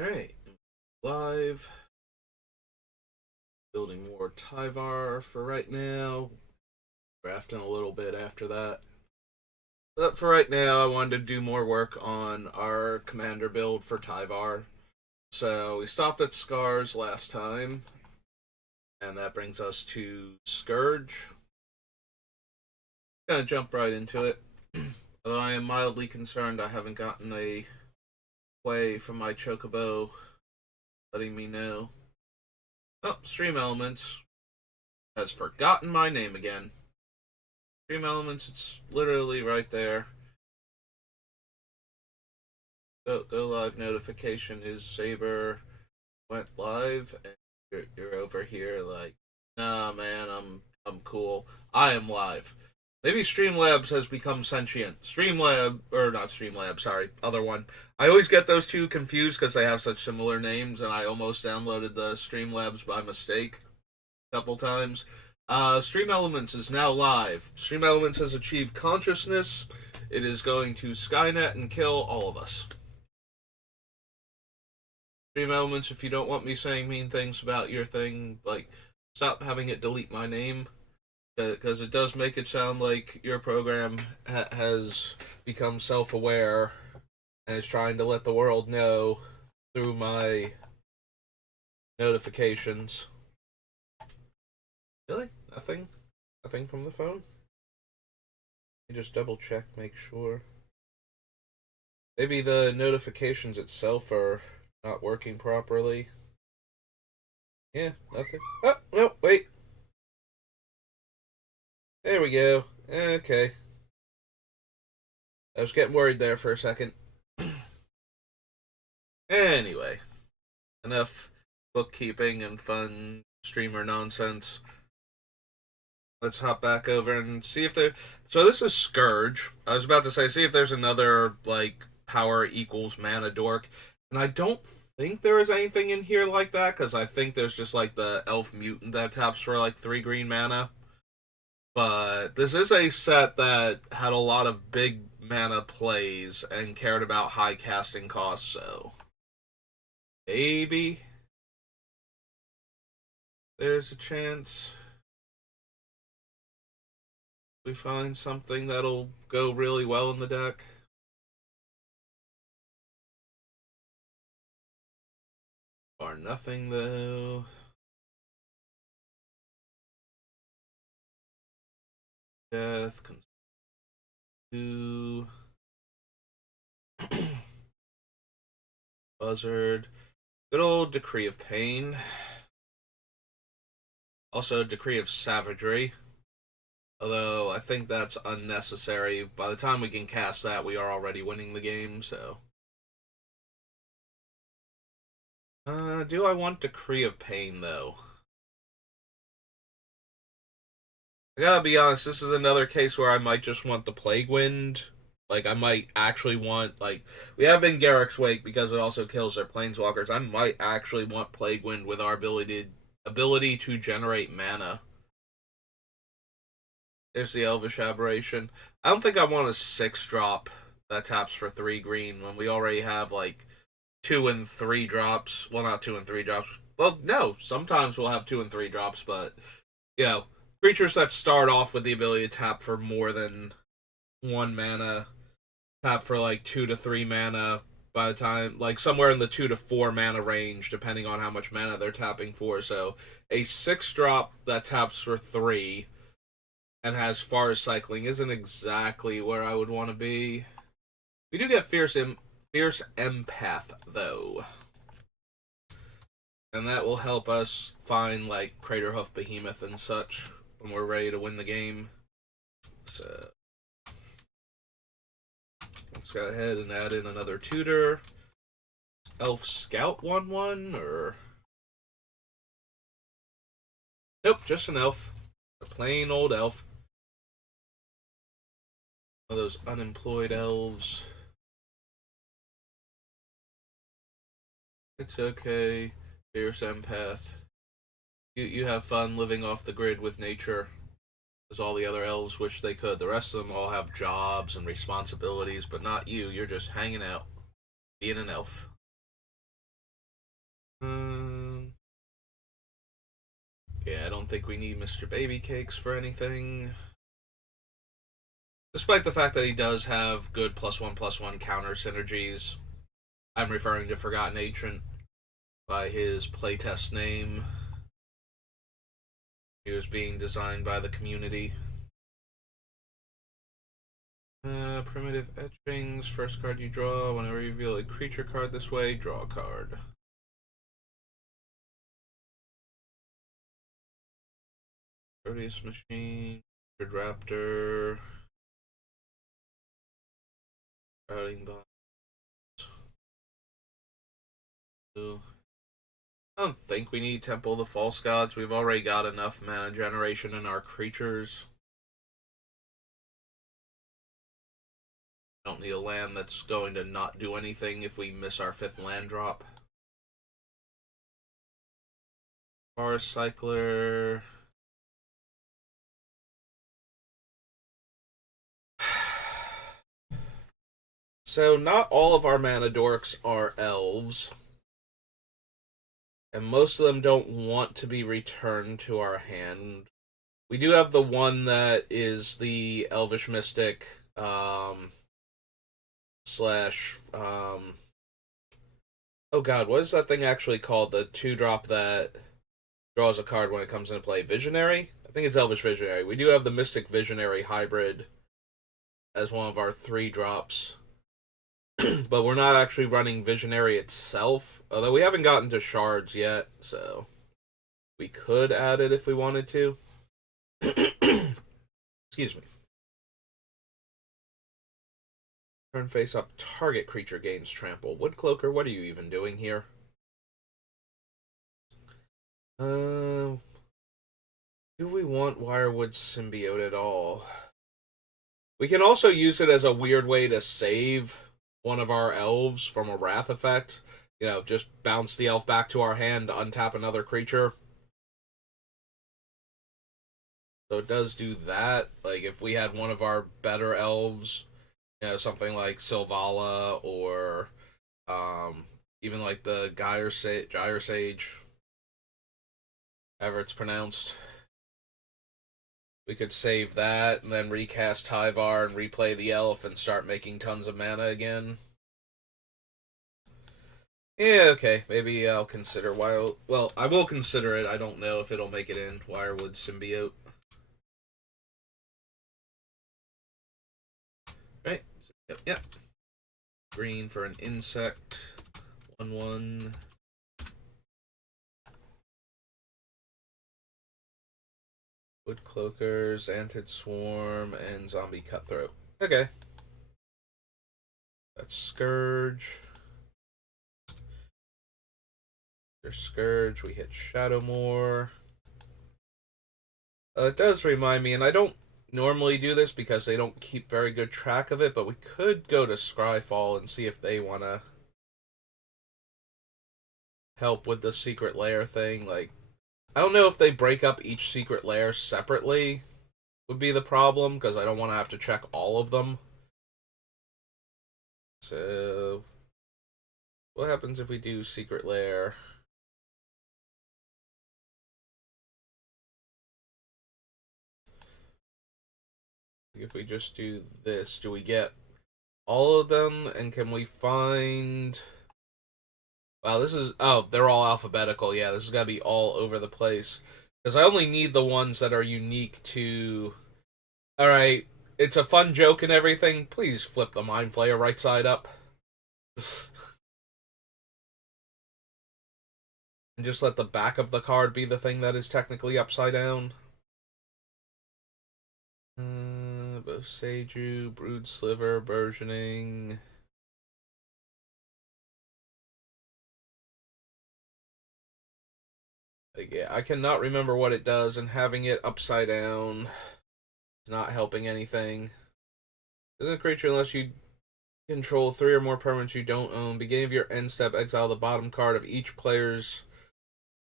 Alright, live, building more Tyvar for right now, drafting a little bit after that. But for right now, I wanted to do more work on our commander build for Tyvar. So we stopped at Scars last time, and that brings us to Scourge. Gonna jump right into it. Although I am mildly concerned I haven't gotten a play from my Chocobo letting me know. Oh, Stream Elements has forgotten my name again. Stream Elements, it's literally right there. Go live notification is Saber went live, and you're over here like, nah, man, I'm cool. I am live. Maybe Streamlabs has become sentient. Streamlab, or not Streamlab, sorry, other one. I always get those two confused because they have such similar names, and I almost downloaded the Streamlabs by mistake a couple times. Stream Elements is now live. Stream Elements has achieved consciousness. It is going to Skynet and kill all of us. Stream Elements, if you don't want me saying mean things about your thing, like, stop having it delete my name. Because it does make it sound like your program has become self aware and is trying to let the world know through my notifications. Really? Nothing? Nothing from the phone? You just double check, make sure. Maybe the notifications itself are not working properly. Yeah, nothing. Oh, no, wait. There we go. Okay. I was getting worried there for a second. Anyway, enough bookkeeping and fun streamer nonsense. Let's hop back over and see if there. So this is Scourge. I was about to say, see if there's another like power equals mana dork, and I don't think there is anything in here like that because I think there's just like the elf mutant that taps for like 3 green mana. But this is a set that had a lot of big mana plays and cared about high casting costs, so maybe there's a chance we find something that'll go really well in the deck. Or nothing, though. Death, Consume, Buzzard. Good old Decree of Pain. Also, Decree of Savagery. Although, I think that's unnecessary. By the time we can cast that, we are already winning the game, so. Do I want Decree of Pain, though? I gotta be honest, this is another case where I might just want the Plague Wind. Like, I might actually want, like, we have in Garrick's Wake because it also kills their planeswalkers. I might actually want Plague Wind with our ability to generate mana. There's the Elvish Aberration. I don't think I want a 6-drop that taps for 3 green when we already have, like, 2 and 3 drops. Well, not 2 and 3 drops. Well, no, sometimes we'll have 2 and 3 drops, but, you know, creatures that start off with the ability to tap for more than 1 mana, tap for like 2 to 3 mana by the time, like somewhere in the 2 to 4 mana range, depending on how much mana they're tapping for. So a 6-drop that taps for 3 and has Forest Cycling isn't exactly where I would want to be. We do get Fierce Empath, though. And that will help us find like Craterhoof Behemoth and such when we're ready to win the game. So let's go ahead and add in another tutor. Elf Scout 1/1 or nope, just an elf. A plain old elf. One of those unemployed elves. It's okay. Fierce Empath. You have fun living off the grid with nature, as all the other elves wish they could. The rest of them all have jobs and responsibilities, but not you. You're just hanging out, being an elf. Um, yeah, I don't think we need Mr. Baby Cakes for anything. Despite the fact that he does have good +1/+1 counter synergies. I'm referring to Forgotten Ancient by his playtest name. He was being designed by the community. Primitive etchings. First card you draw. Whenever you reveal a creature card this way, draw a card. Proteus Machine. Raptor. Routing Box. I don't think we need Temple of the False Gods. We've already got enough mana generation in our creatures. Don't need a land that's going to not do anything if we miss our 5th land drop. Forest Cycler. So not all of our mana dorks are elves. And most of them don't want to be returned to our hand. We do have the one that is the Elvish Mystic slash oh god, what is that thing actually called? The 2-drop that draws a card when it comes into play. Visionary? I think it's Elvish Visionary. We do have the Mystic Visionary hybrid as one of our 3-drops. But we're not actually running Visionary itself. Although we haven't gotten to shards yet, so we could add it if we wanted to. Excuse me. Turn face up. Target creature gains trample. Woodcloaker, what are you even doing here? Do we want Wirewood Symbiote at all? We can also use it as a weird way to save one of our elves from a wrath effect. You know, just bounce the elf back to our hand, untap another creature. So it does do that. Like, if we had one of our better elves, you know, something like Sylvala or even like the Gyre Sage, however it's pronounced. We could save that and then recast Tyvar and replay the elf and start making tons of mana again. Yeah, okay. Maybe I'll consider Wild. Well, I will consider it. I don't know if it'll make it in Wirewood Symbiote. Right. Yep. Green for an insect. 1/1. Woodcloakers, Antid Swarm, and Zombie Cutthroat. Okay. That's Scourge. There's Scourge. We hit Shadowmoor. It does remind me, and I don't normally do this because they don't keep very good track of it, but we could go to Scryfall and see if they want to help with the secret lair thing. Like, I don't know if they break up each secret lair separately would be the problem, because I don't want to have to check all of them. So, what happens if we do secret lair? If we just do this, do we get all of them? And can we find... Wow, this is... Oh, they're all alphabetical. Yeah, this is gotta be all over the place. Because I only need the ones that are unique to... Alright, it's a fun joke and everything. Please flip the Mind Flayer right side up. And just let the back of the card be the thing that is technically upside down. Boseiju, Brood Sliver, Burgeoning. Yeah, I cannot remember what it does, and having it upside down is not helping anything. Isn't a creature unless you control 3 or more permanents you don't own. Beginning of your end step, exile the bottom card of each player's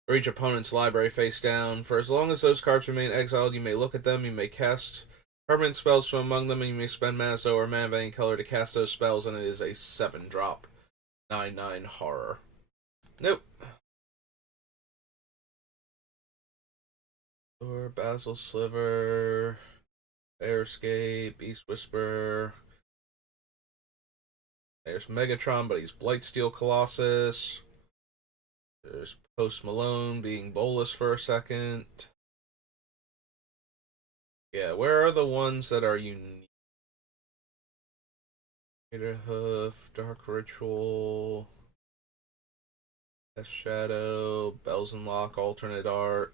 or each opponent's library face down. For as long as those cards remain exiled, you may look at them, you may cast permanent spells from among them, and you may spend mana or mana of any color to cast those spells, and it is a 7-drop. 9/9 horror. Nope. Or Basil Sliver, Airscape, Beast Whisper. There's Megatron, but he's Blightsteel Colossus. There's Post Malone being Bolus for a second. Yeah, where are the ones that are unique? Gator Hoof, Dark Ritual, Death Shadow, Bells and Lock, Alternate Art.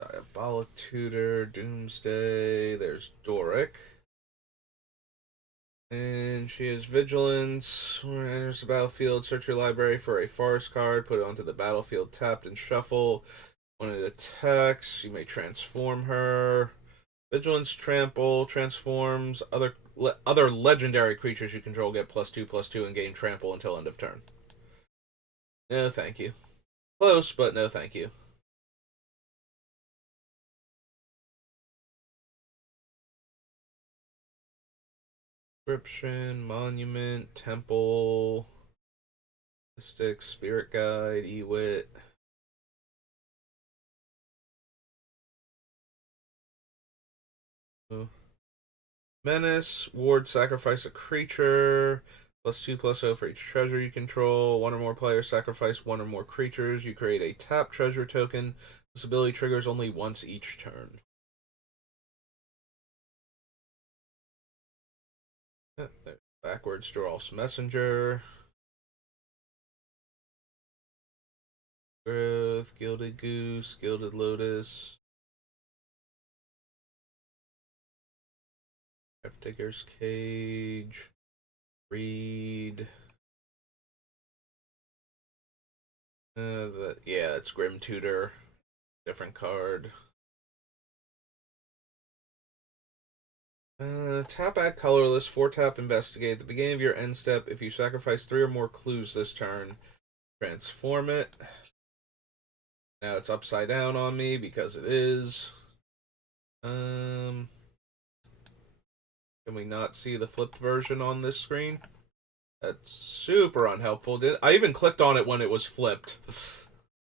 Diabolic Tutor, Doomsday. There's Doric. And she has Vigilance. When it enters the battlefield, search your library for a forest card, put it onto the battlefield tapped and shuffle. When it attacks, you may transform her. Vigilance, Trample, transforms. Other legendary creatures you control get +2/+2 and gain Trample until end of turn. No, thank you. Close, but no, thank you. Inscription, Monument, Temple, Mystic, Spirit Guide, Ewit. Menace, Ward, sacrifice a creature. +2/+0 for each treasure you control. One or more players sacrifice one or more creatures. You create a tap treasure token. This ability triggers only once each turn. Backwards Drolf's Messenger. Growth, Gilded Goose, Gilded Lotus. Digger's Cage. Reed. Yeah, it's Grim Tutor. Different card. Tap add colorless, 4-tap investigate. At the beginning of your end step, if you sacrifice 3 or more clues this turn, transform it. Now it's upside down on me because it is. Can we not see the flipped version on this screen? That's super unhelpful. I even clicked on it when it was flipped.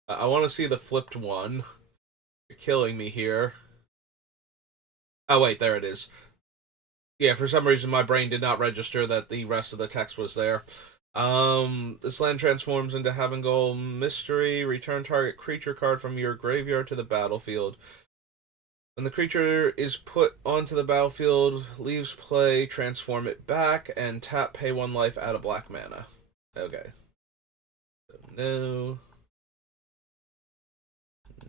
I want to see the flipped one. You're killing me here. Oh wait, there it is. Yeah, for some reason my brain did not register that the rest of the text was there. This land transforms into Havengul Mystery. Return target creature card from your graveyard to the battlefield. When the creature is put onto the battlefield, leaves play, transform it back, and tap, pay 1 life, add a black mana. Okay. So no.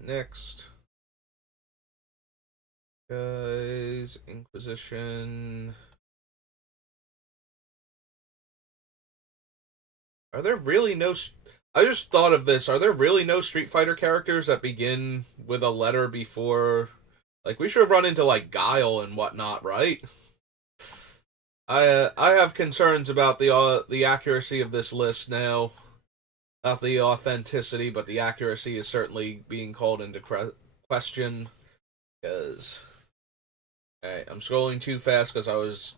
Next. Guys, Inquisition. Are there really no... I just thought of this. Are there really no Street Fighter characters that begin with a letter before... Like, we should have run into, like, Guile and whatnot, right? I have concerns about the accuracy of this list now. Not the authenticity, but the accuracy is certainly being called into question. Because... Alright, I'm scrolling too fast because I was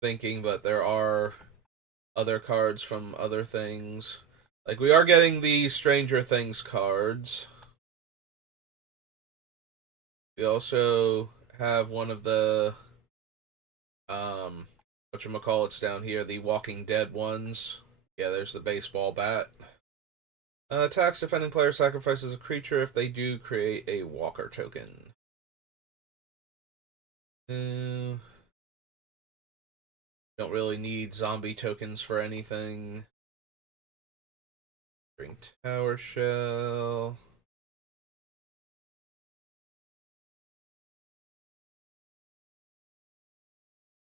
thinking, but there are other cards from other things. Like, we are getting the Stranger Things cards. We also have one of the whatchamacallits down here, the Walking Dead ones. Yeah, there's the baseball bat. Attacks defending player sacrifices a creature if they do create a walker token. Don't really need zombie tokens for anything. Bring Tower Shell.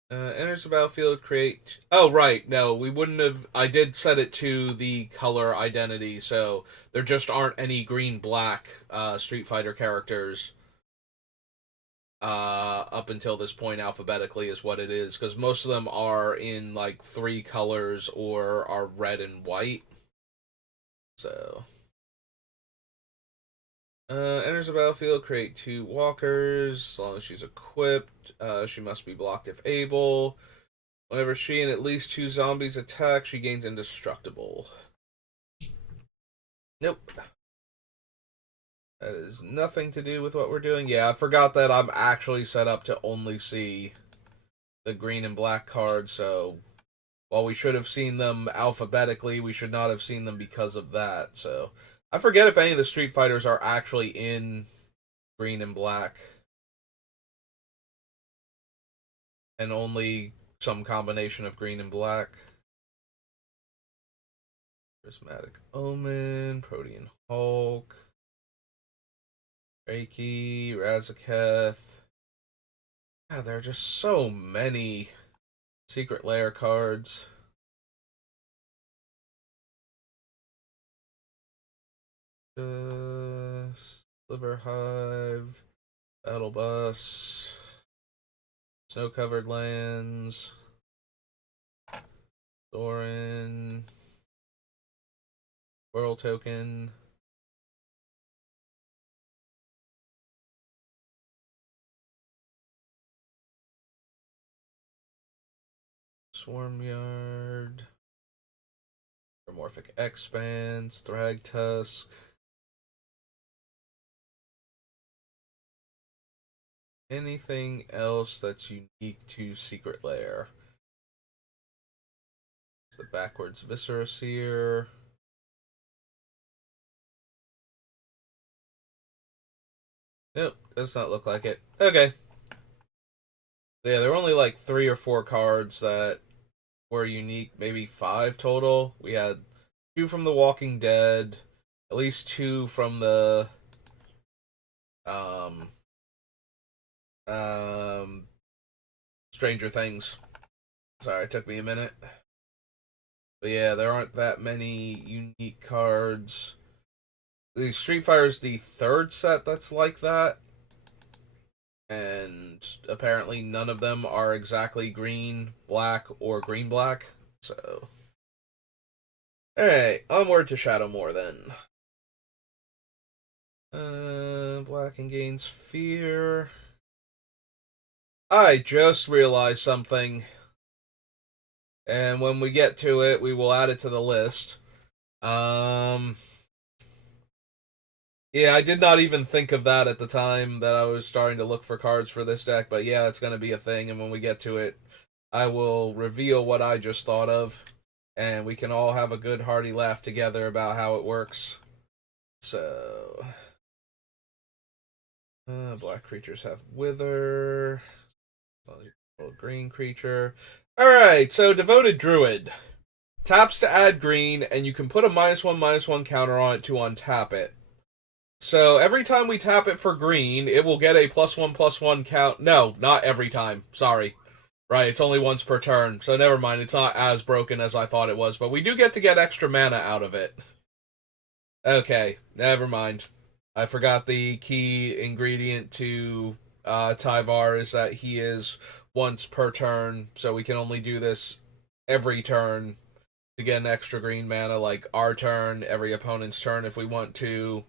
Enters the battlefield, create... Oh, right, no, we wouldn't have... I did set it to the color identity, so there just aren't any green-black Street Fighter characters up until this point alphabetically is what it is, because most of them are in, like, 3 colors or are red and white. So... enters the battlefield, create 2 walkers. As long as she's equipped, she must be blocked if able. Whenever she and at least 2 zombies attack, she gains indestructible. Nope. That is nothing to do with what we're doing. Yeah, I forgot that I'm actually set up to only see the green and black cards, so while we should have seen them alphabetically, we should not have seen them because of that. So I forget if any of the Street Fighters are actually in green and black, and only some combination of green and black. Prismatic Omen, Protean Hulk, Reiki, Razaketh. God, there are just so many Secret Lair cards. Sliver Hive, Battle Bus, Snow Covered Lands, Thorin, World Token. Swarmyard, Metamorphic Expanse, Thragtusk. Anything else that's unique to Secret Lair? It's the backwards Viscera Seer. Nope, does not look like it. Okay. Yeah, there were only like 3 or 4 cards that were unique, maybe 5 total. We had 2 from The Walking Dead, at least 2 from the um um Stranger Things. Sorry, it took me a minute. But yeah, there aren't that many unique cards. The Street Fighter is the 3rd set that's like that. And apparently none of them are exactly green, black, or green black. So alright, onward to Shadowmoor then. Black and gains fear. I just realized something, and when we get to it, we will add it to the list. Yeah, I did not even think of that at the time that I was starting to look for cards for this deck, but yeah, it's going to be a thing, and when we get to it, I will reveal what I just thought of, and we can all have a good hearty laugh together about how it works. So, black creatures have Wither. Little green creature. Alright, so Devoted Druid. Taps to add green, and you can put a -1/-1 counter on it to untap it. So every time we tap it for green, it will get a +1/+1 count. No, not every time. Sorry. Right, it's only once per turn. So never mind, it's not as broken as I thought it was, but we do get to get extra mana out of it. Okay, never mind. I forgot the key ingredient to Tyvar is that he is once per turn, so we can only do this every turn to get an extra green mana, like our turn, every opponent's turn if we want to.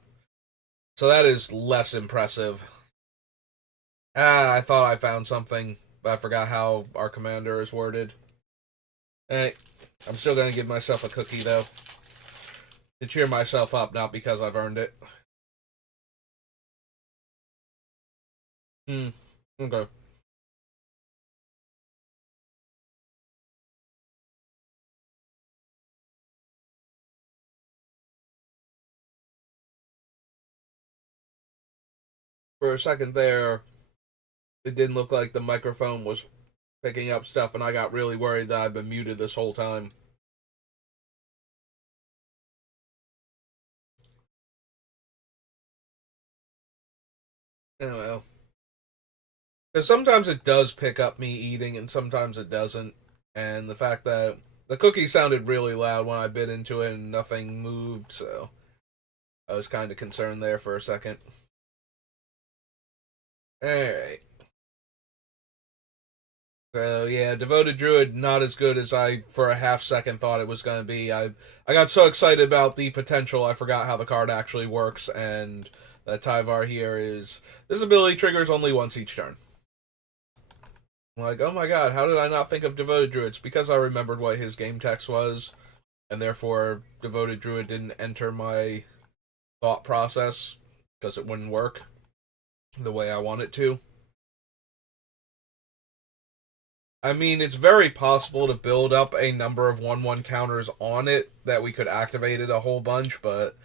So that is less impressive. I thought I found something, but I forgot how our commander is worded. Hey, I'm still gonna give myself a cookie though. To cheer myself up, not because I've earned it. Okay. For a second there, it didn't look like the microphone was picking up stuff, and I got really worried that I've been muted this whole time. Oh well. Because sometimes it does pick up me eating, and sometimes it doesn't. And the fact that the cookie sounded really loud when I bit into it and nothing moved, so I was kind of concerned there for a second. Alright. So yeah, Devoted Druid not as good as I for a half second thought it was going to be. I got so excited about the potential I forgot how the card actually works, and that Tyvar here is this ability triggers only once each turn. I'm like, oh my god, how did I not think of Devoted Druid? It's because I remembered what his game text was, and therefore Devoted Druid didn't enter my thought process because it wouldn't work the way I want it to. I mean, it's very possible to build up a number of 1-1 counters on it that we could activate it a whole bunch, but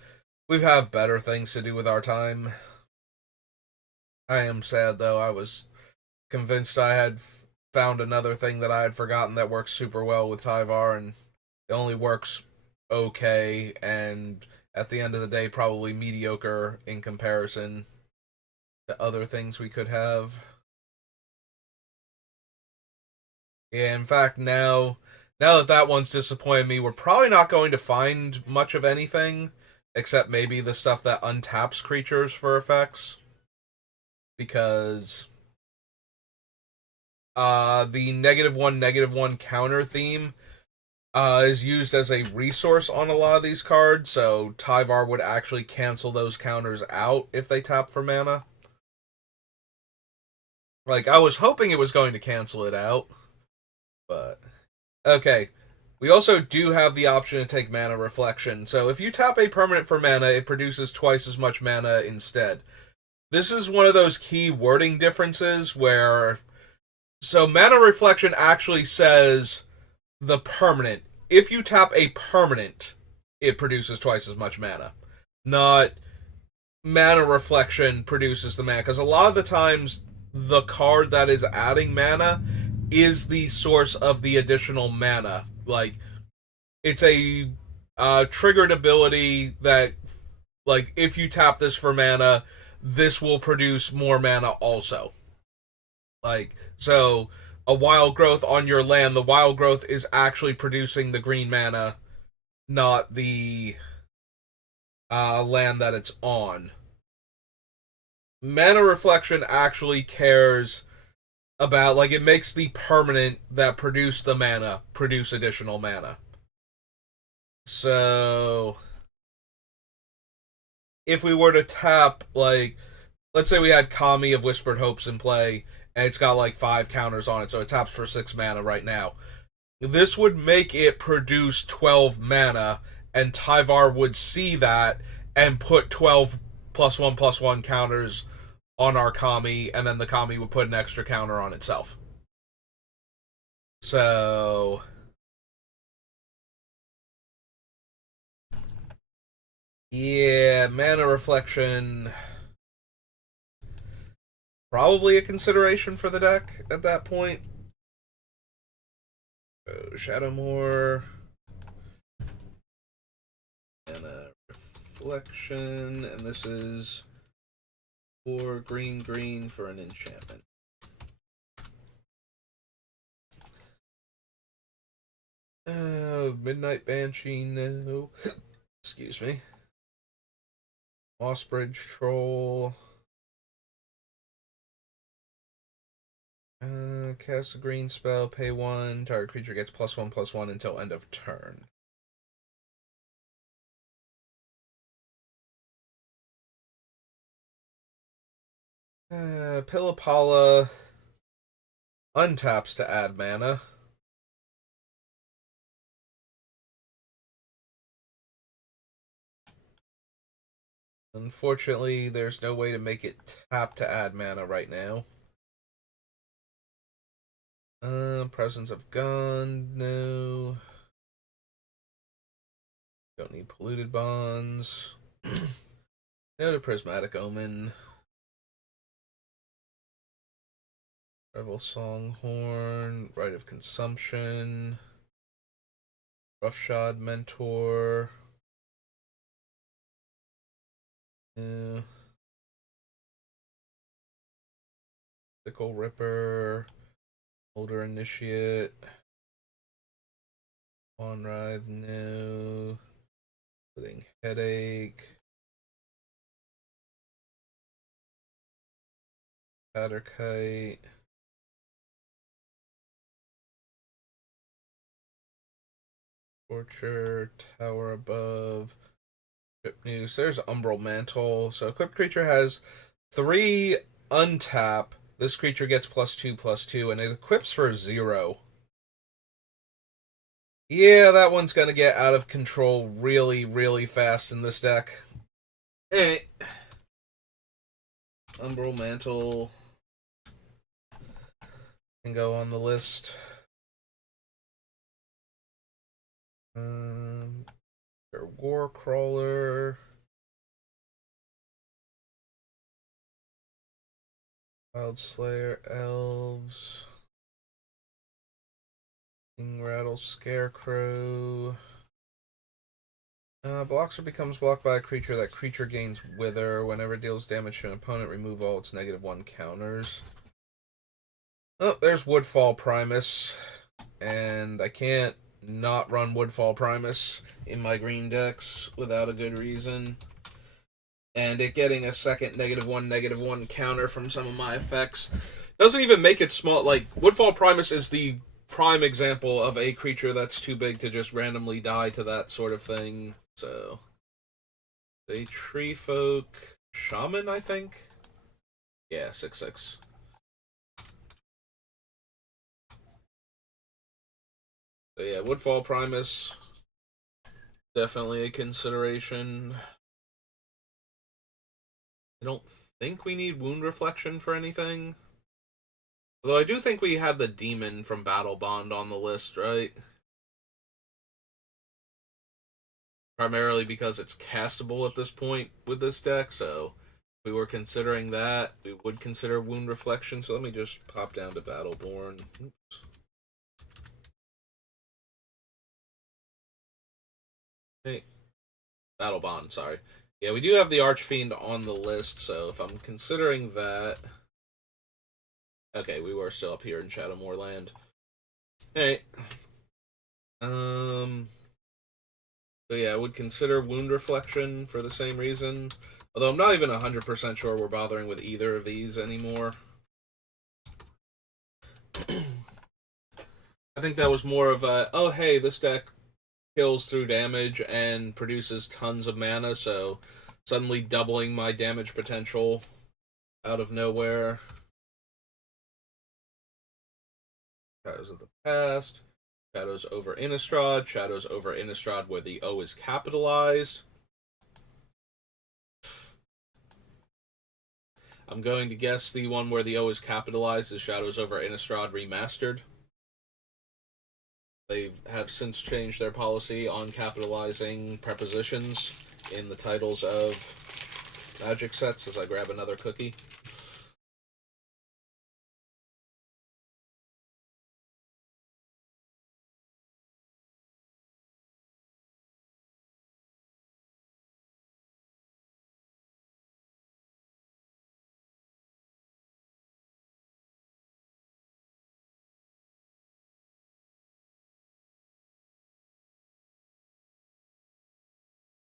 we have better things to do with our time. I am sad, though. I was convinced I had found another thing that I had forgotten that works super well with Tyvar, and it only works okay, and at the end of the day, probably mediocre in comparison to other things we could have. Yeah, in fact, now that that one's disappointed me, we're probably not going to find much of anything except maybe the stuff that untaps creatures for effects, because the -1/-1 counter theme is used as a resource on a lot of these cards, so Tyvar would actually cancel those counters out if they tap for mana. Like, I was hoping it was going to cancel it out, but okay. We also do have the option to take Mana Reflection. So if you tap a permanent for mana, it produces twice as much mana instead. This is one of those key wording differences where... So Mana Reflection actually says the permanent. If you tap a permanent, it produces twice as much mana. Not Mana Reflection produces the mana. Because a lot of the times, the card that is adding mana is the source of the additional mana. Like, it's a triggered ability that, like, if you tap this for mana, this will produce more mana also. Like, so a wild growth on your land, the wild growth is actually producing the green mana, not the land that it's on. Mana Reflection actually cares about, like, it makes the permanent that produce the mana produce additional mana. So if we were to tap, like, let's say we had Kami of Whispered Hopes in play, and it's got like 5 counters on it, so it taps for 6 mana right now. This would make it produce 12 mana, and Tyvar would see that and put 12 +1/+1 counters on our Kami, and then the Kami would put an extra counter on itself. So yeah, Mana Reflection probably a consideration for the deck at that point. Shadowmoor and a Reflection, and this is 4 green for an enchantment. Midnight Banshee, no. Excuse me. Mossbridge Troll. Cast a green spell, pay 1. Target creature gets +1/+1 until end of turn. Pillapala untaps to add mana. Unfortunately, there's no way to make it tap to add mana right now. Presence of Gun, no. Don't need Polluted Bonds. No to Prismatic Omen. Rebel Songhorn, Rite of Consumption. Roughshod Mentor. Yeah. Sickle Ripper. Older Initiate. Onride, no. Splitting Headache. Powderkite. Torture. Tower Above. Equip News. There's Umbral Mantle. So equipped creature has 3 untap. This creature gets +2/+2, and it equips for 0. Yeah, that one's gonna get out of control really, really fast in this deck. Alright. Umbral Mantle can go on the list. War Crawler. Wild Slayer, Elves. King Rattle, Scarecrow. Blocks or becomes blocked by a creature. That creature gains Wither. Whenever it deals damage to an opponent, remove all its -1 counters. Oh, there's Woodfall Primus. And I can't not run Woodfall Primus in my green decks without a good reason. And it getting a second -1/-1 counter from some of my effects doesn't even make it small. Like, Woodfall Primus is the prime example of a creature that's too big to just randomly die to that sort of thing. So, a Tree Folk Shaman, I think? Yeah, 6/6. So yeah, Woodfall Primus, definitely a consideration. I don't think we need Wound Reflection for anything. Although I do think we had the Demon from Battle Bond on the list, right? Primarily because it's castable at this point with this deck, so if we were considering that, we would consider Wound Reflection. So let me just pop down to Battleborn. Oops. Hey, Battle Bond, sorry. Yeah, we do have the Archfiend on the list, so if I'm considering that... Okay, we were still up here in Shadowmoor Land. Hey. So yeah, I would consider Wound Reflection for the same reason. Although I'm not even 100% sure we're bothering with either of these anymore. I think that was more of a, oh hey, this deck kills through damage and produces tons of mana, so suddenly doubling my damage potential out of nowhere. Shadows of the Past. Shadows over Innistrad. Shadows over Innistrad where the O is capitalized. I'm going to guess the one where the O is capitalized is Shadows over Innistrad Remastered. They have since changed their policy on capitalizing prepositions in the titles of Magic sets as I grab another cookie.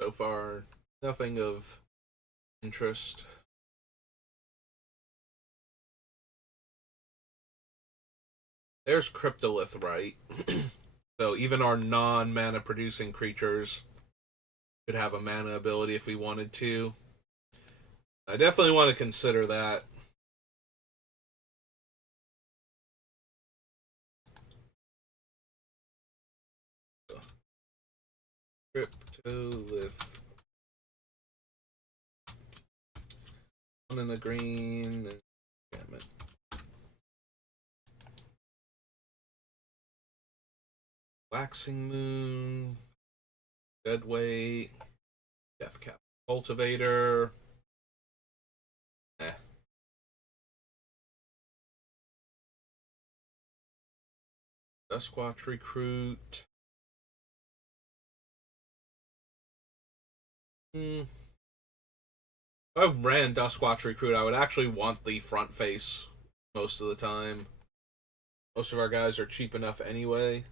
So far, nothing of interest. There's Cryptolith, right? So even our non-mana producing creatures could have a mana ability if we wanted to. I definitely want to consider that. Cryptolith. One in a green. Damn it. Waxing Moon. Deadweight. Deathcap Cultivator. Eh. Duskwatch Recruit. If I ran Duskwatch Recruit, I would actually want the front face most of the time. Most of our guys are cheap enough anyway.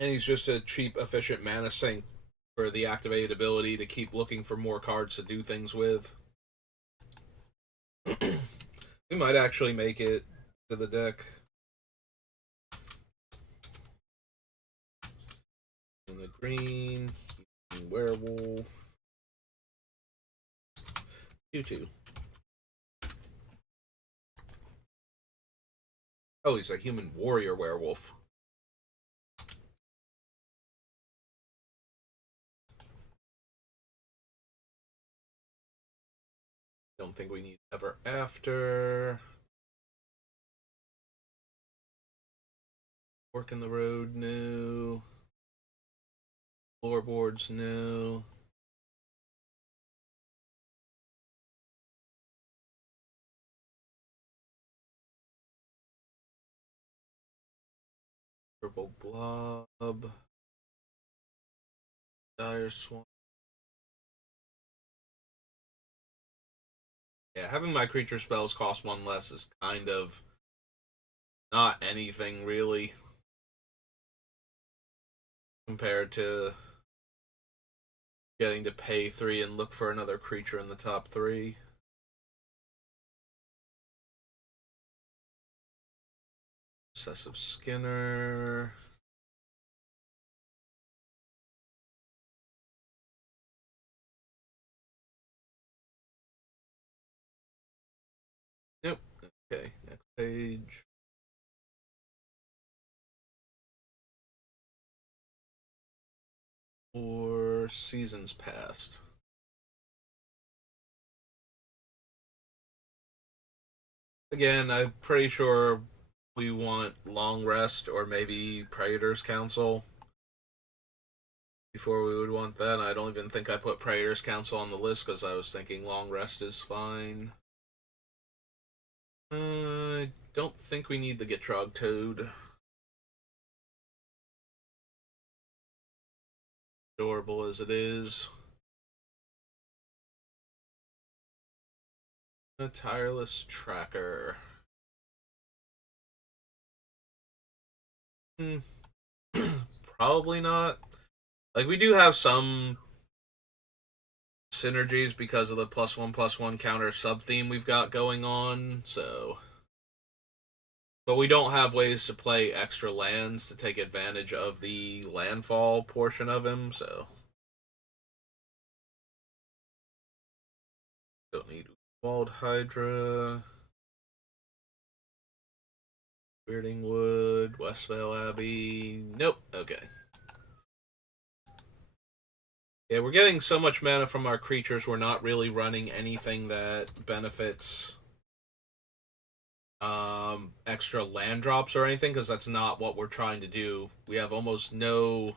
And he's just a cheap, efficient mana sink for the activated ability to keep looking for more cards to do things with. We might actually make it to the deck. In the green, werewolf. 2/2. Oh, he's a human warrior werewolf. Don't think we need ever after. Work in the road, no. Floorboards, no. Purple blob. Dire swamp. Yeah, having my creature spells cost one less is kind of not anything really compared to getting to pay 3 and look for another creature in the top 3. Obsessive Skinner. Nope. Okay, next page. Or Seasons Past. Again, I'm pretty sure we want Long Rest or maybe Praetor's Council before we would want that. I don't even think I put Praetor's Council on the list because I was thinking Long Rest is fine. I don't think we need the Gitrog Toad. Adorable as it is. A Tireless Tracker. Probably not. Like, we do have some synergies because of the +1/+1 counter sub theme we've got going on, so. But we don't have ways to play extra lands to take advantage of the landfall portion of him, so. Don't need Walled Hydra. Weirding Wood, Westvale Abbey. Nope. Okay. Yeah, we're getting so much mana from our creatures, we're not really running anything that benefits extra land drops or anything, because that's not what we're trying to do. We have almost no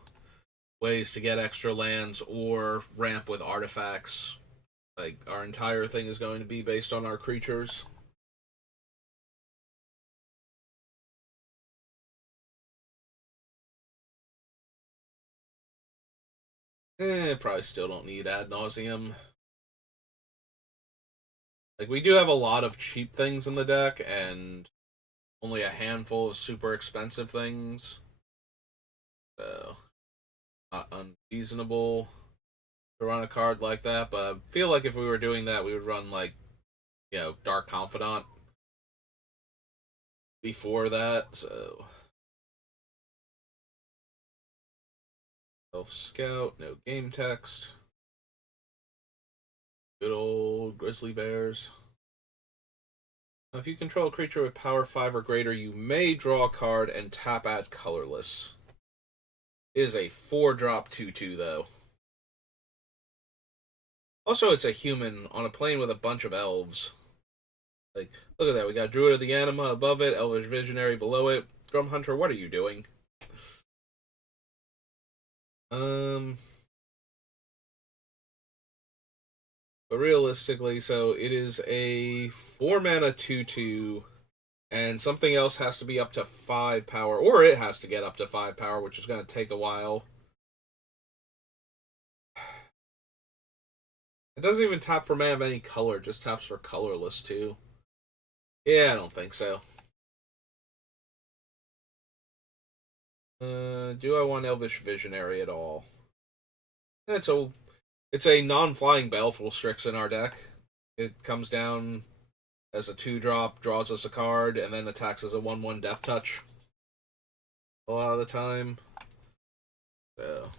ways to get extra lands or ramp with artifacts. Like, our entire thing is going to be based on our creatures. Probably still don't need Ad Nauseam. Like, we do have a lot of cheap things in the deck, and only a handful of super expensive things. So, not unreasonable to run a card like that, but I feel like if we were doing that, we would run, like, Dark Confidant before that, so. Elf Scout, no game text. Good old Grizzly Bears. Now, if you control a creature with power 5 or greater, you may draw a card and tap add colorless. It is a 4-drop 2/2, though. Also, it's a human on a plane with a bunch of elves. Like, look at that. We got Druid of the Anima above it, Elvish Visionary below it. Drum Hunter, what are you doing? But realistically, so it is a 4-mana 2/2, and something else has to be up to 5 power, or it has to get up to 5 power, which is going to take a while. It doesn't even tap for mana of any color, just taps for colorless too. Yeah, I don't think so. Do I want Elvish Visionary at all? It's a non-flying Baleful Strix in our deck. It comes down as a 2-drop, draws us a card, and then attacks as a 1/1 Death Touch. A lot of the time. So.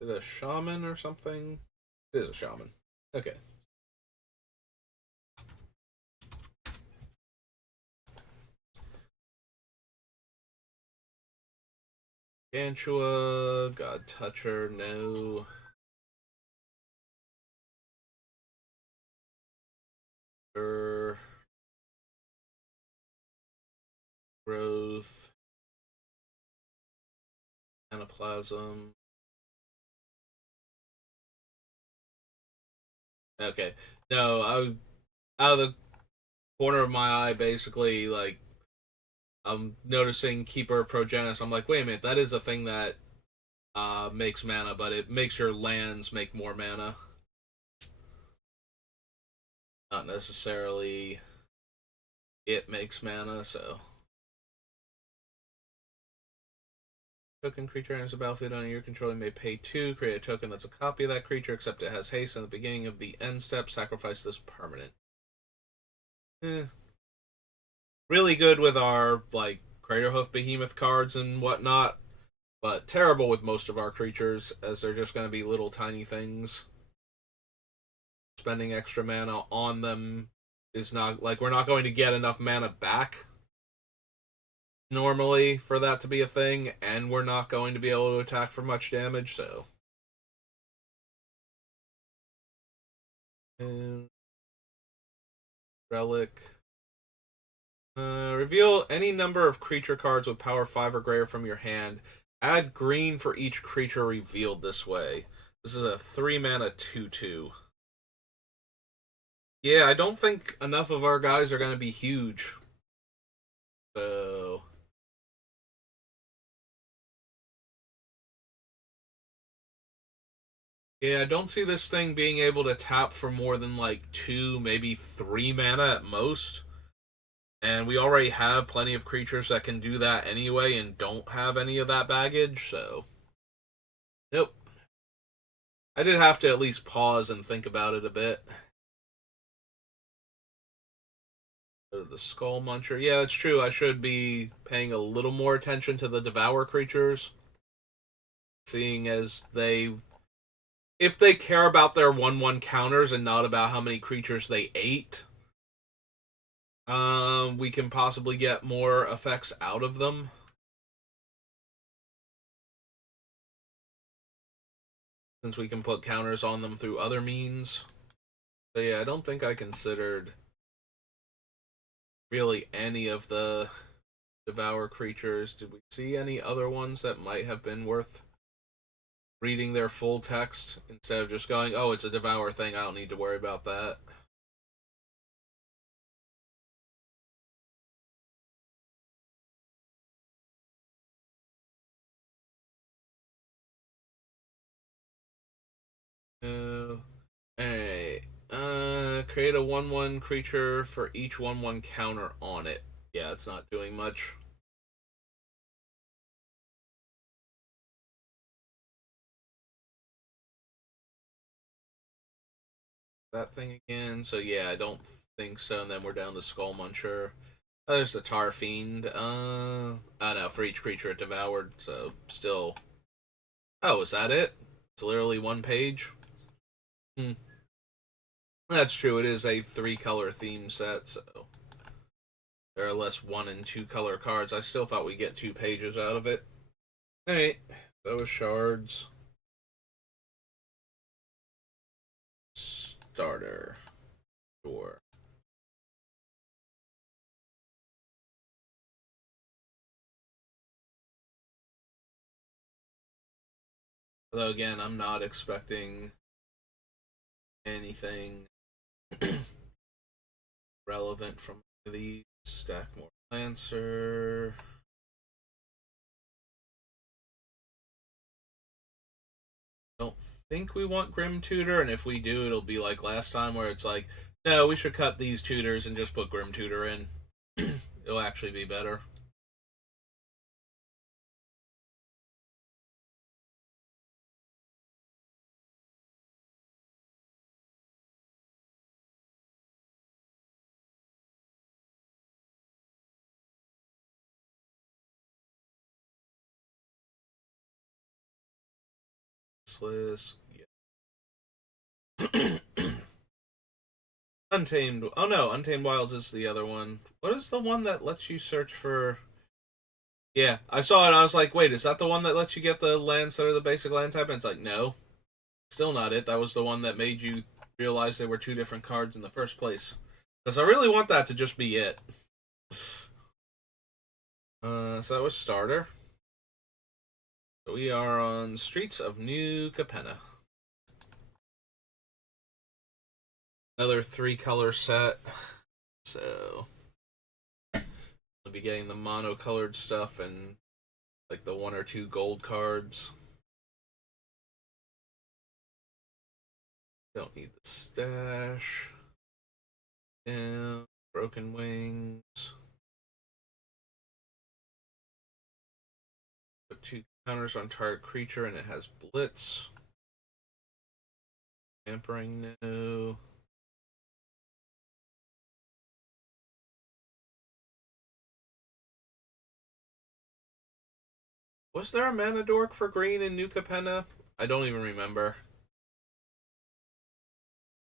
Is it a Shaman or something? It is a Shaman. Okay. Gargantua, God Toucher, no. Growth, Anaplasm. Okay. No, out of the corner of my eye, basically, like, I'm noticing Keeper Progenis. I'm like, wait a minute, that is a thing that makes mana, but it makes your lands make more mana. Not necessarily it makes mana, so. Token creature enters the battlefield on your control. You may pay 2, create a token that's a copy of that creature, except it has haste in the beginning of the end step. Sacrifice this permanent. Really good with our, like, Craterhoof Behemoth cards and whatnot, but terrible with most of our creatures, as they're just going to be little tiny things. Spending extra mana on them is not, like, we're not going to get enough mana back normally for that to be a thing, and we're not going to be able to attack for much damage, so. And Relic. Reveal any number of creature cards with power 5 or greater from your hand. Add green for each creature revealed this way. This is a 3 mana 2/2. Yeah, I don't think enough of our guys are going to be huge. So. Yeah, I don't see this thing being able to tap for more than like 2, maybe 3 mana at most. And we already have plenty of creatures that can do that anyway and don't have any of that baggage, so. Nope. I did have to at least pause and think about it a bit. The Skull Muncher. Yeah, it's true. I should be paying a little more attention to the Devour creatures. Seeing as they. If they care about their 1/1 counters and not about how many creatures they ate, we can possibly get more effects out of them. Since we can put counters on them through other means. So yeah, I don't think I considered really any of the Devour creatures. Did we see any other ones that might have been worth reading their full text instead of just going, oh, it's a Devour thing, I don't need to worry about that? Uh, Alright. Create a 1/1 creature for each 1/1 counter on it. Yeah, it's not doing much. That thing again. So yeah, I don't think so. And then we're down to Skull Muncher. Oh, there's the Tar Fiend. I don't know, for each creature it devoured, so still. Oh, is that it? It's literally one page? Hmm. That's true, it is a 3-color theme set, so. There are less 1 and 2 color cards. I still thought we'd get 2 pages out of it. Alright, those shards. Starter. Sure. Although, again, I'm not expecting anything relevant from these. Stack more Lancer. Don't think we want Grim Tutor, and if we do, it'll be like last time where it's like, no, we should cut these tutors and just put Grim Tutor in. It'll actually be better. Sliss. Yeah. Untamed. Oh no, Untamed Wilds is the other one. What is the one that lets you search for Yeah, I saw it and I was like, wait, is that the one that lets you get the lands that are the basic land type? And it's like, no, still not it. That was the one that made you realize there were two different cards in the first place. Because I really want that to just be it. So that was starter. So we are on Streets of New Capenna. Another 3-color set. So I'll be getting the mono-colored stuff and like the 1 or 2 gold cards. Don't need the stash. And broken wings. Put 2 counters on target creature and it has blitz. Tampering, no. Was there a mana dork for green in New Capenna? I don't even remember.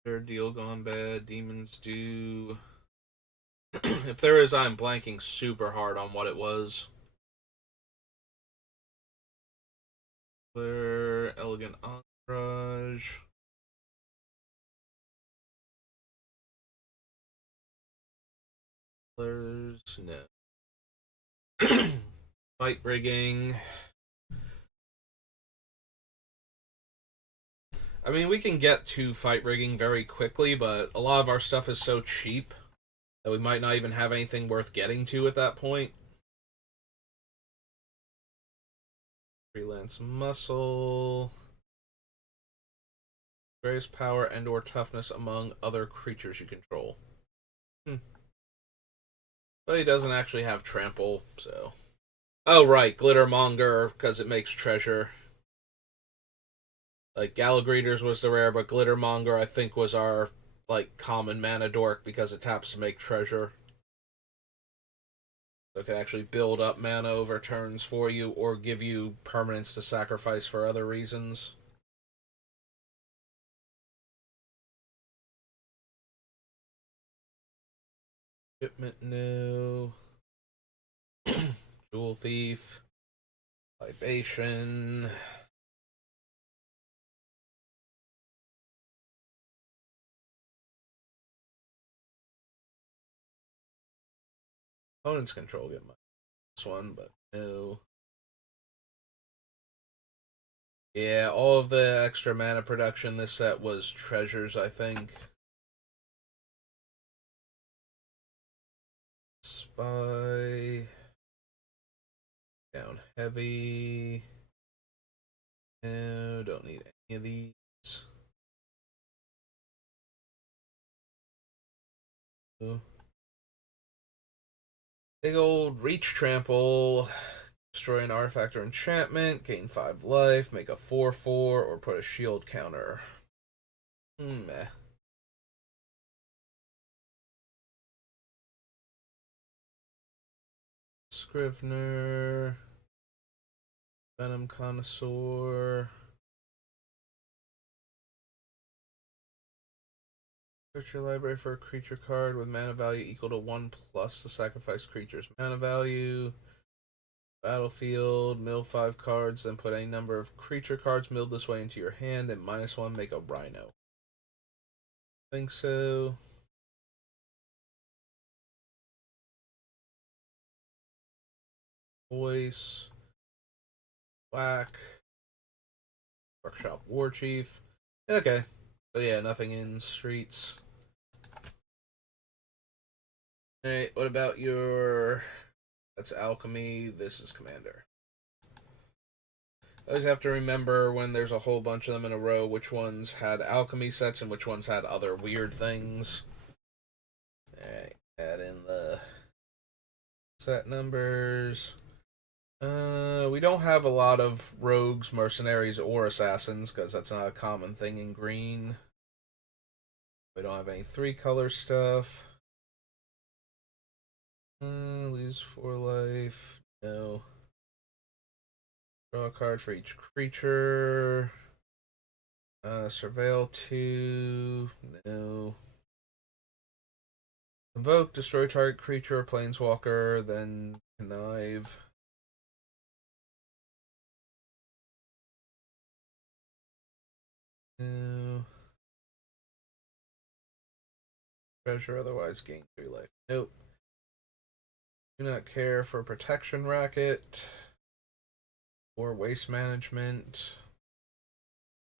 Third deal gone bad. Demons do. If there is, I'm blanking super hard on what it was. Clear, elegant entourage. Colors, no. Fight rigging. I mean, we can get to fight rigging very quickly, but a lot of our stuff is so cheap that we might not even have anything worth getting to at that point. Freelance muscle. Greatest power and or toughness among other creatures you control. But he doesn't actually have trample, so. Oh, right, Glittermonger, because it makes treasure. Like, Galagreeters was the rare, but Glittermonger, I think, was our, like, common mana dork because it taps to make treasure. So it can actually build up mana over turns for you or give you permanents to sacrifice for other reasons. Shipment, no. Jewel Thief. Libation. Opponent's control get this one, but no. Yeah, all of the extra mana production this set was treasures, I think. Spy. Down heavy. No, don't need any of these. Big old reach trample. Destroy an artifact or enchantment, gain 5 life, make a 4/4, or put a shield counter. Meh. Scrivener. Venom Connoisseur. Search your library for a creature card with mana value equal to 1 plus the sacrificed creature's mana value. Battlefield, mill 5 cards, then put a number of creature cards milled this way into your hand, and -1 make a rhino. Think so. Voice. Black. Workshop War Chief. Okay. So yeah, nothing in streets. Alright, what about your... That's alchemy, this is commander. I always have to remember when there's a whole bunch of them in a row which ones had alchemy sets and which ones had other weird things. Alright, add in the set numbers. We don't have a lot of rogues, mercenaries, or assassins because that's not a common thing in green. We don't have any 3-color stuff. Lose 4 life. No. Draw a card for each creature. Surveil 2. No. Invoke, destroy target creature or planeswalker, then connive. No. Treasure otherwise gain 3 life. Nope. Do not care for protection racket or waste management.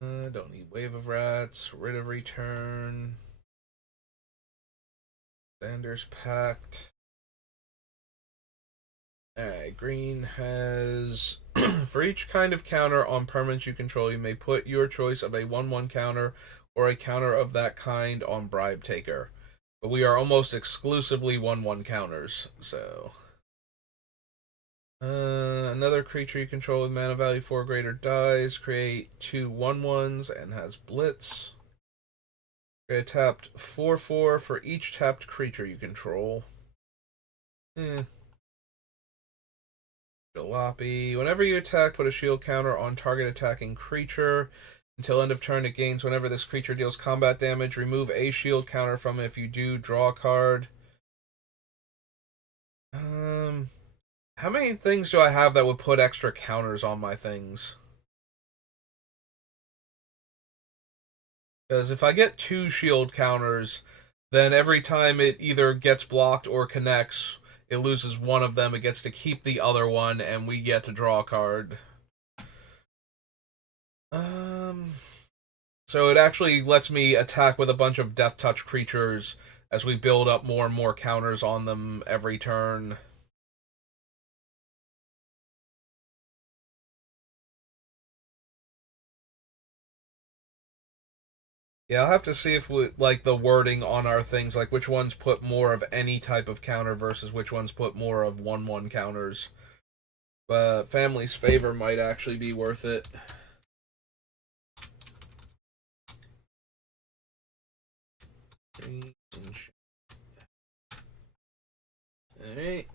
Don't need wave of rats. Rid of return. Sanders pact. Alright, green has for each kind of counter on permanents you control, you may put your choice of a 1/1 counter or a counter of that kind on bribe taker. But we are almost exclusively 1/1 counters, so another creature you control with mana value 4 greater dies. Create 2 1/1s and has Blitz. Create a tapped 4/4 for each tapped creature you control. Jalopy. Whenever you attack, put a shield counter on target attacking creature. Until end of turn, it gains whenever this creature deals combat damage. Remove a shield counter from it. If you do, draw a card. How many things do I have that would put extra counters on my things? Because if I get 2 shield counters, then every time it either gets blocked or connects, it loses one of them. It gets to keep the other one, and we get to draw a card. So it actually lets me attack with a bunch of Death Touch creatures as we build up more and more counters on them every turn. Yeah, I'll have to see if we like the wording on our things, like which ones put more of any type of counter versus which ones put more of 1/1 counters. But Family's Favor might actually be worth it. Alright.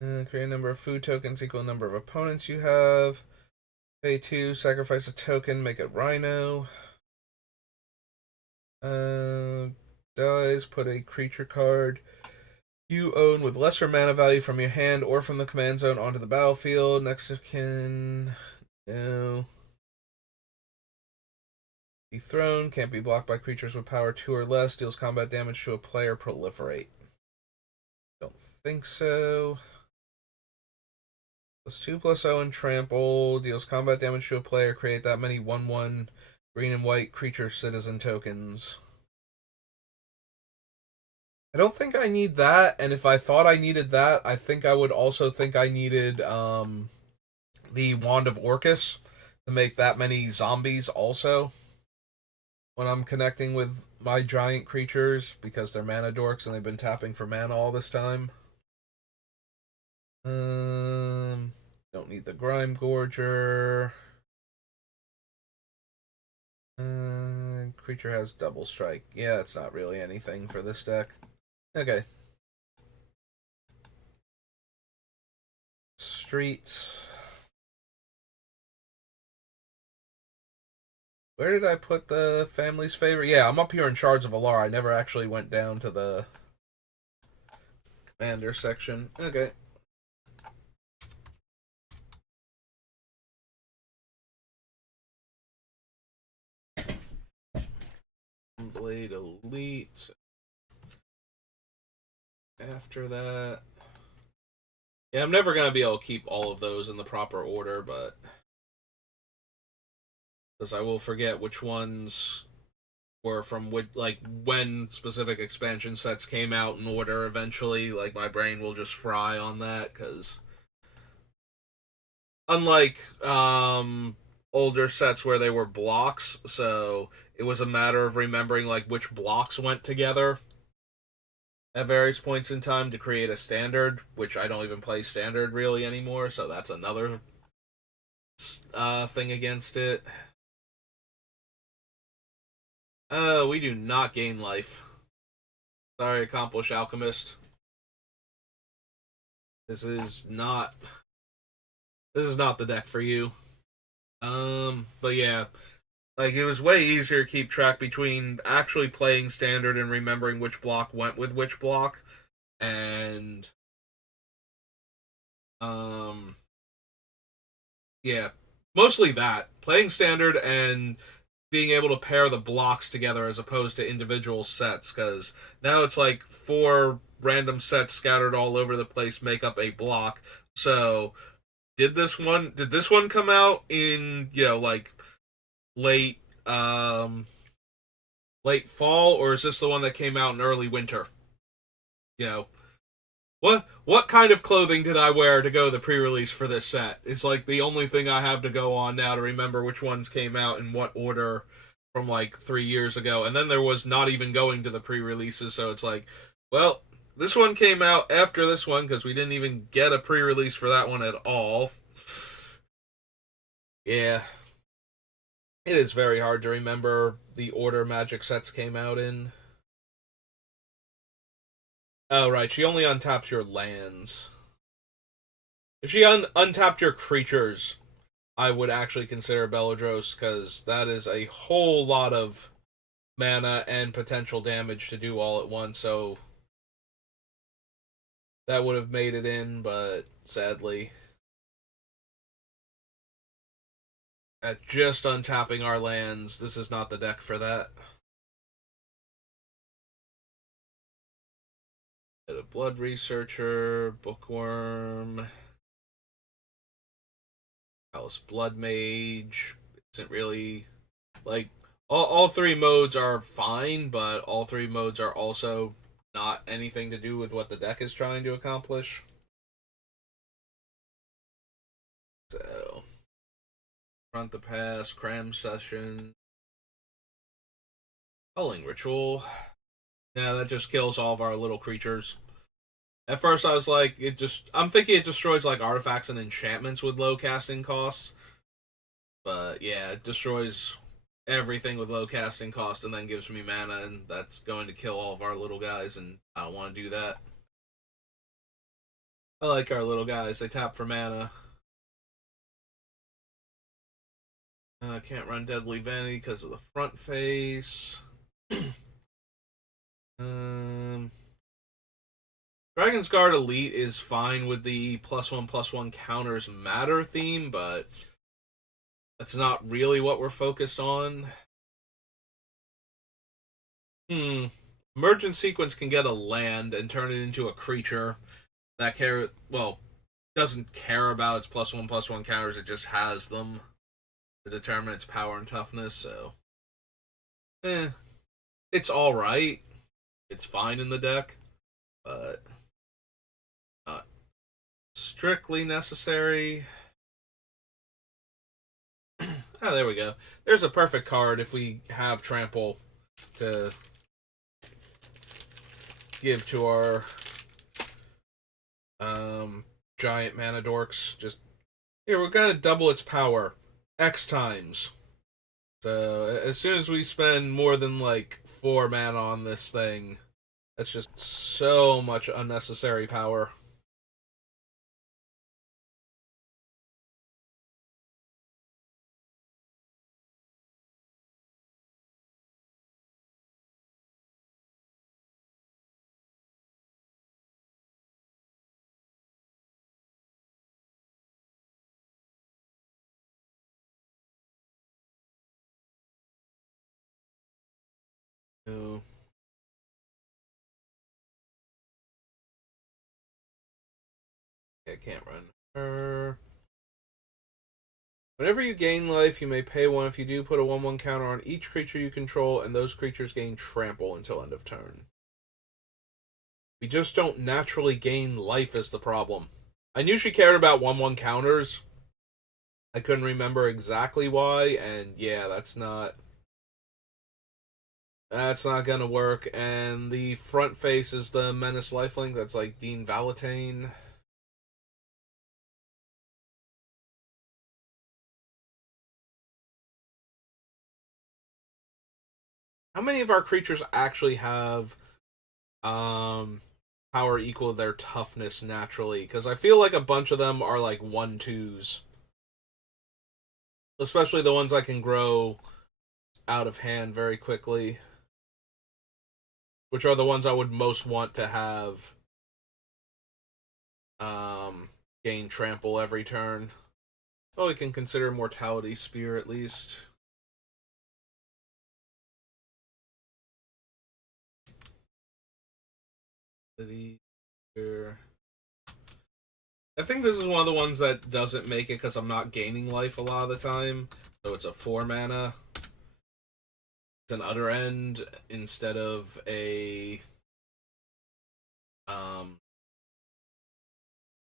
Create a number of food tokens equal to number of opponents you have. Pay 2, sacrifice a token, make it Rhino. Dies, put a creature card you own with lesser mana value from your hand or from the command zone onto the battlefield. Next of kin. No. Dethroned, can't be blocked by creatures with power 2 or less, deals combat damage to a player, proliferate. Don't think so. +2/+0 and trample, deals combat damage to a player, create that many 1/1 green and white creature citizen tokens. I don't think I need that, and if I thought I needed that, I think I would also think I needed the Wand of Orcus to make that many zombies also when I'm connecting with my giant creatures because they're mana dorks and they've been tapping for mana all this time. Don't need the Grime Gorger. Creature has double strike. Yeah, it's not really anything for this deck. Okay. Street. Where did I put the Family's Favor? Yeah, I'm up here in Shards of Alara. I never actually went down to the Commander section. Okay. Blade Elite. After that. Yeah, I'm never going to be able to keep all of those in the proper order, but. Because I will forget which ones were from like when specific expansion sets came out in order eventually. Like, my brain will just fry on that, because. Unlike older sets where they were blocks, so it was a matter of remembering like which blocks went together at various points in time to create a standard, which I don't even play standard really anymore, so that's another thing against it. We do not gain life. Sorry, Accomplished Alchemist. This is not the deck for you. But yeah, like, it was way easier to keep track between actually playing standard and remembering which block went with which block, and yeah, Mostly that. Playing standard and being able to pair the blocks together as opposed to individual sets, because now it's like four random sets scattered all over the place make up a block. So did this one come out in, like late late fall, or is this the one that came out in early winter? You know, what kind of clothing did I wear to go the pre-release for this set? It's like the only thing I have to go on now to remember which ones came out in what order from like 3 years ago. And then there was not even going to the pre-releases, so it's like, well, this one came out after this one because we didn't even get a pre-release for that one at all. Yeah, it is very hard to remember the order Magic sets came out in. Oh right, she only untaps your lands. If she untapped your creatures, I would actually consider Beladros, because that is a whole lot of mana and potential damage to do all at once. So that would have made it in, but sadly, at just untapping our lands, this is not the deck for that. A Blood Researcher, Bookworm, Palace Blood Mage isn't really like all three modes are fine, but all three modes are also not anything to do with what the deck is trying to accomplish. So, Front the Pass, Cram Session, Culling Ritual. Yeah, that just kills all of our little creatures. At first, I was like, I'm thinking it destroys like artifacts and enchantments with low casting costs. But yeah, it destroys everything with low casting cost and then gives me mana, and that's going to kill all of our little guys, and I don't want to do that. I like our little guys. They tap for mana. I can't run Deadly Vanity because of the front face. um, Dragon's Guard Elite is fine with the +1/+1 counters matter theme, but that's not really what we're focused on. Emergent Sequence can get a land and turn it into a creature that doesn't care about its +1/+1 counters. It just has them to determine its power and toughness. So, it's all right. It's fine in the deck, but not strictly necessary. Oh, there we go. There's a perfect card if we have trample to give to our giant mana dorks. Just here, we're gonna double its power X times. So as soon as we spend more than like 4 mana on this thing, that's just so much unnecessary power. So, I can't run her. Whenever you gain life, you may pay 1. If you do, put a 1/1 counter on each creature you control, and those creatures gain trample until end of turn. We just don't naturally gain life is the problem. I knew she cared about 1/1 counters. I couldn't remember exactly why, and yeah, that's not gonna work. And the front face is the Menace Lifelink. That's like Dean Valentine. How many of our creatures actually have um power equal to their toughness naturally? Because I feel like a bunch of them are like 1/2s, especially the ones I can grow out of hand very quickly, which are the ones I would most want to have gain trample every turn. Well, we can consider Mortality Spear at least. Here. I think this is one of the ones that doesn't make it because I'm not gaining life a lot of the time. So it's a 4 mana. It's an Utter End instead of a um,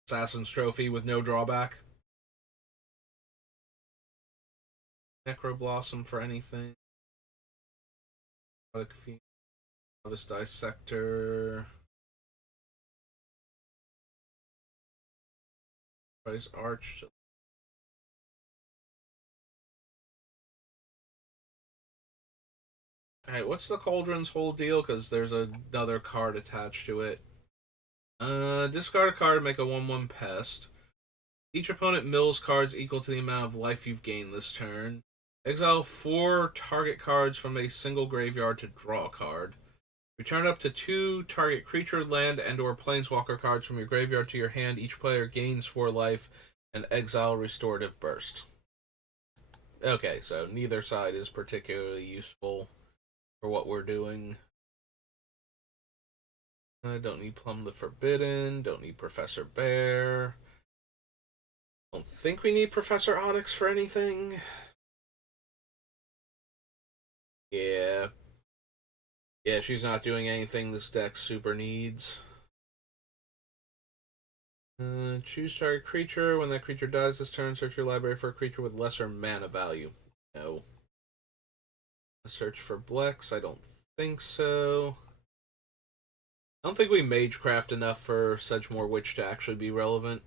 Assassin's Trophy with no drawback. Necro Blossom for anything. Novice Dissector. Price Arch. Alright, what's the Cauldron's whole deal? Because there's another card attached to it. Discard a card, make a 1/1 pest. Each opponent mills cards equal to the amount of life you've gained this turn. Exile 4 target cards from a single graveyard to draw a card. Return up to 2 target creature, land, and or planeswalker cards from your graveyard to your hand. Each player gains 4 life and exile Restorative Burst. Okay, so neither side is particularly useful for what we're doing. Don't need Plum the Forbidden. Don't need Professor Bear. Don't think we need Professor Onyx for anything. Yeah. Yeah, she's not doing anything this deck super needs. Choose target creature. When that creature dies this turn, search your library for a creature with lesser mana value. No. Search for Blex. I don't think so. I don't think we Magecraft enough for Sedgemoor Witch to actually be relevant.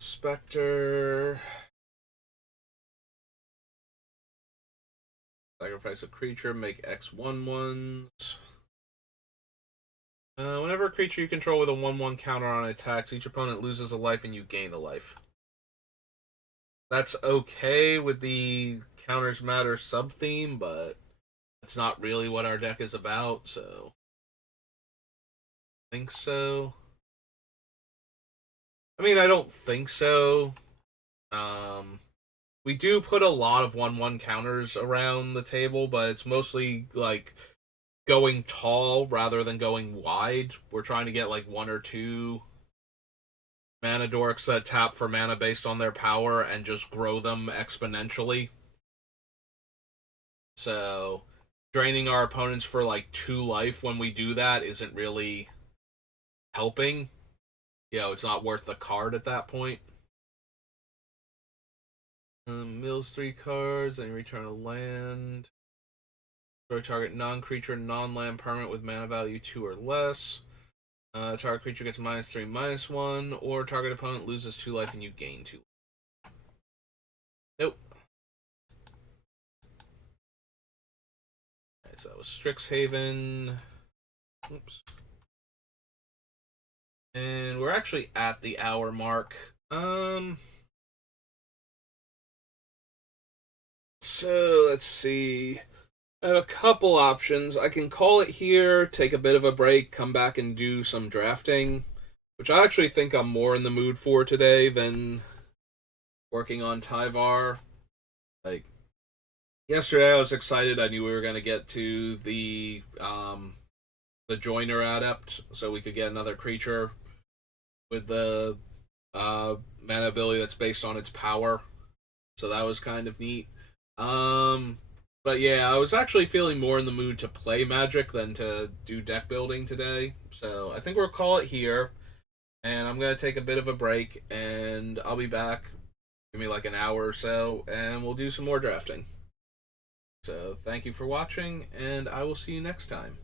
Spectre. Sacrifice a creature, make X 1/1s. Whenever a creature you control with a 1/1 counter on attacks, each opponent loses a life and you gain a life. That's okay with the counters matter sub theme, but it's not really what our deck is about, so I think so. I mean, I don't think so. We do put a lot of 1/1 counters around the table, but it's mostly like going tall rather than going wide. We're trying to get like 1 or 2 mana dorks that tap for mana based on their power and just grow them exponentially. So draining our opponents for like 2 life when we do that isn't really helping. You know, it's not worth the card at that point. Mills 3 cards, and return a land. Destroy target non-creature, non-land permanent with mana value 2 or less. Target creature gets -3/-1, or target opponent loses 2 life and you gain 2. Nope. Okay, so that was Strixhaven. Oops. And we're actually at the hour mark. So let's see. I have a couple options. I can call it here, take a bit of a break, come back and do some drafting, which I actually think I'm more in the mood for today than working on Tyvar. Like yesterday, I was excited. I knew we were going to get to the Joiner Adept, so we could get another creature with the mana ability that's based on its power. So that was kind of neat. But yeah, I was actually feeling more in the mood to play Magic than to do deck building today. So I think we'll call it here. And I'm going to take a bit of a break, and I'll be back. Give me like an hour or so, and we'll do some more drafting. So thank you for watching, and I will see you next time.